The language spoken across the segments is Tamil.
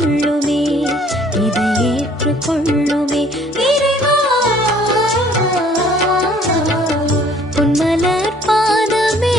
சொல்லுமே, இதை ஏற்றுக்கொள்ளுமே. இறைவா பொன்மலர் பாதமே.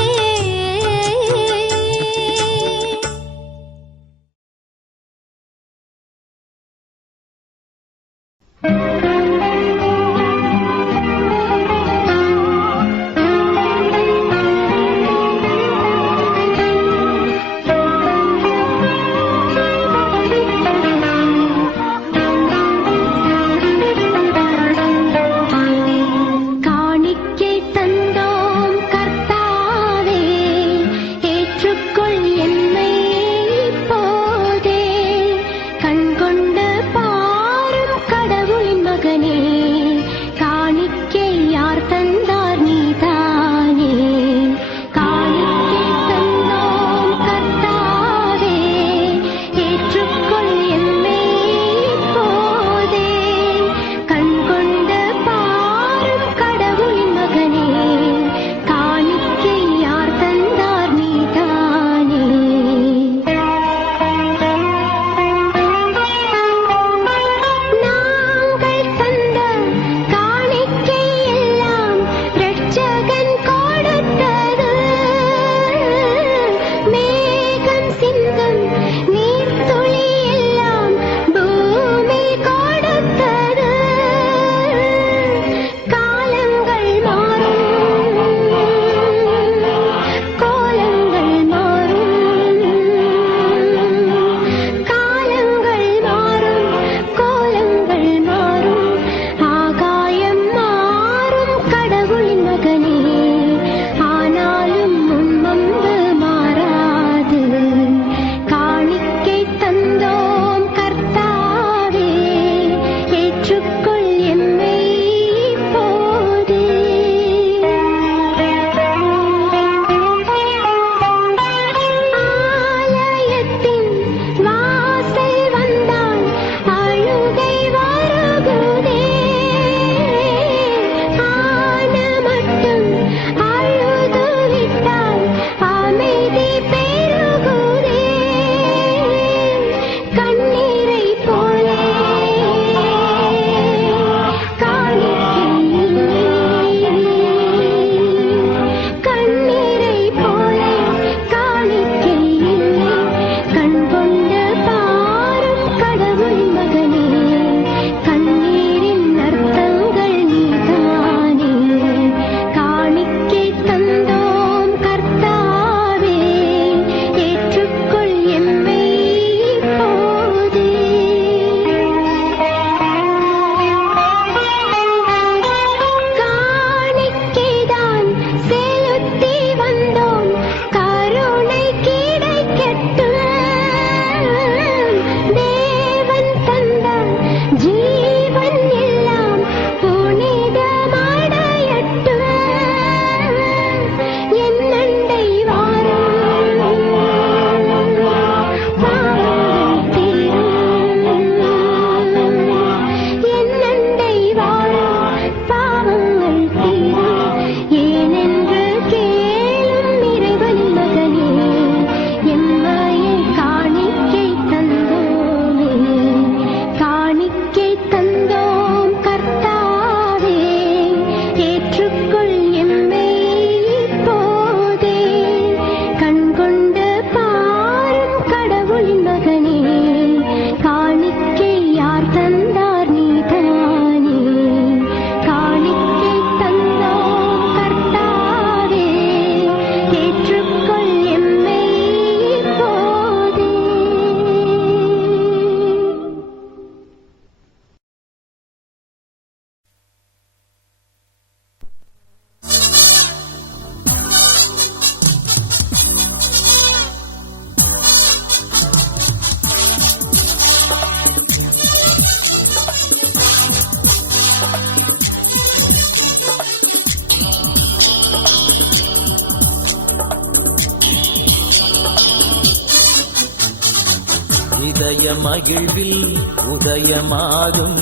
இதய மகிழ்வில் உதயமாகும்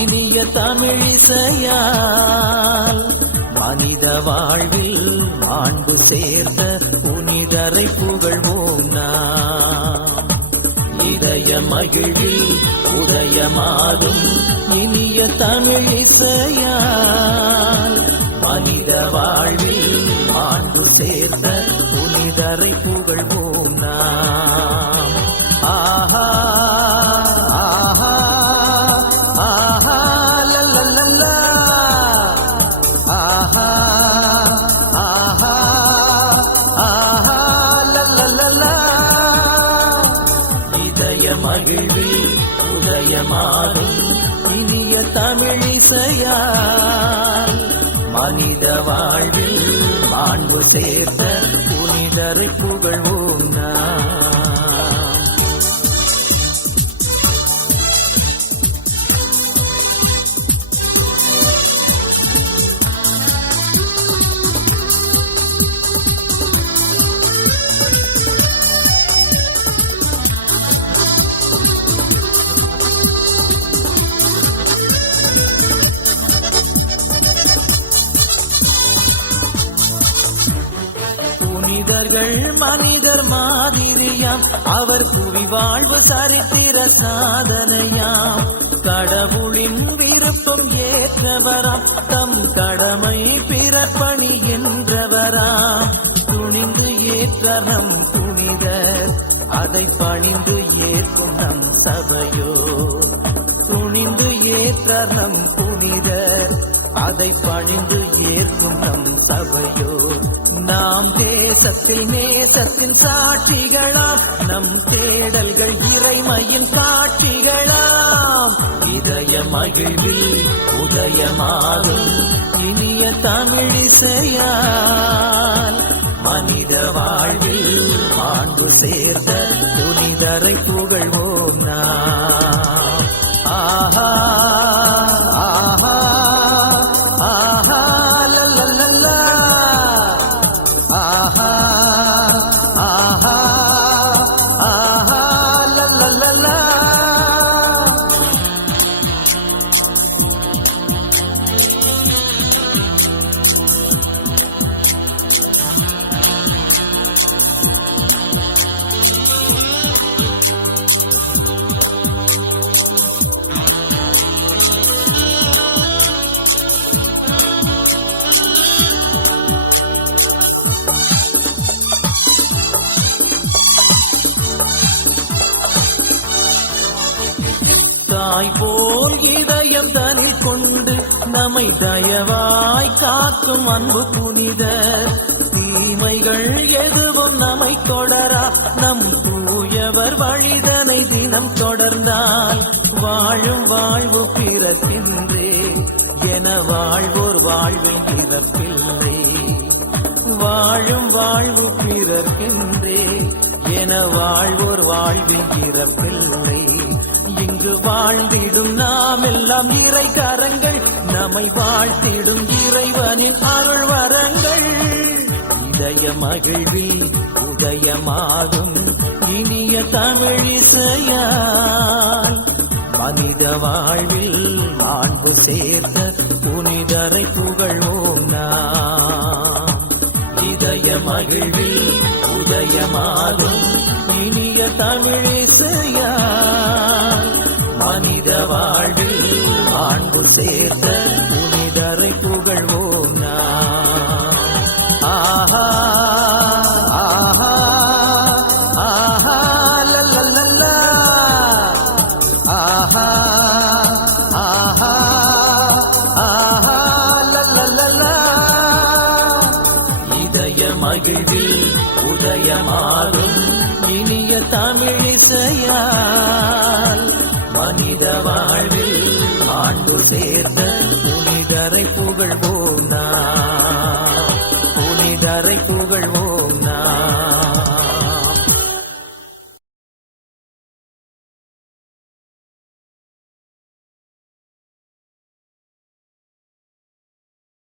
இனிய தமிழிசையால் மனித வாழ்வில் ஆண்டு சேர்ந்த புனிதரை புகழ்வோம் நாம். இதய மகிழ்வில் உதயமாகும் இனிய தமிழிசையால் மனித வாழ்வில் மாண்பு சேர்த்த புனிதரை புகழ்வோம் நாம். ஆஹா ஆஹா ஆஹா லல்லல்லா ஆஹா ஆஹா ஆஹா லல்லல்லா. இதய மகிழ்வில் உதயமாகும் இனிய தமிழிசையால் மனித வாழ்வில் மாண்பு சேர்த்த புனிதரை புகழ்வோம் நாம். புனிதர்கள் மனிதர் மாதிரியாம், அவர் புவி வாழ்வு சரித்திர சாதனையாம். கடவுளின் விருப்பம் ஏற்றவராம், தம் கடமை பிறப்பணி என்றவராம். துணிந்து ஏற்ற நம் புனிதர், அதை பணிந்து ஏற்கும் நம் சபையோ. துணிந்து ஏற்ற நம் புனிதர், அதை பணிந்து ஏற்கும் நம் சபையோ. நாம் தேசத்தில் நேசத்தின் சாட்சிகளாம், நம் தேடல்கள் இறைமையின் காட்சிகளாம். இதய மகிழ்வில் உதயமாகும் இனிய தமிழிசையால் மனித வாழ்வில் மாண்பு சேர்த்த புனிதரை புகழ்வோம் நாம். ஆஹா ஆஹா ஆஹா லல்லல்லா ஆஹா ஆஹா ஆஹா லல்லல்லா. தாய் போல் இதயம் தனில் கொண்டு நம்மை தயவாய் காக்கும் அன்பு புனிதர். தீமைகள் எதுவும் நம்மை தொடரா, நம் தூயவர் வழிதனை தினம் தொடர்ந்தால் வாழும் வாழ்வு பிறக்கின்றே என வாழ்வோர் வாழ்வில் இறப்பில்லை. வாழும் வாழ்வு பிறக்கின்றே என வாழ்வோர் வாழ்வில் இறப்பில்லை. இங்கு வாழ்ந்திடும் நாம் எல்லாம் இறை கரங்கள், நம்மை வாழ்த்திடும் இறைவனின் அருள் வரங்கள். இதய மகிழ்வில் உதயமாகும் இனிய தமிழிசையால் மனித வாழ்வில் மாண்பு சேர்த்த புனிதரை புகழ்வோம் நாம். இதய மகிழ்வில் உதயமாகும் இனிய தமிழிசையால் மனித வாழ்வில் மாண்பு சேர்த்த புனிதரை புகழ்வோம் நாம். ஆஹா ஆஹா ஆஹா லல்லல்லா ஆஹா ஆஹா ஆஹா லல்லல்லா. இதய மகிழ்வில் உதயமாகும் இனிய தமிழிசையால் மனித வாழ்வில் மாண்பு சேர்த்த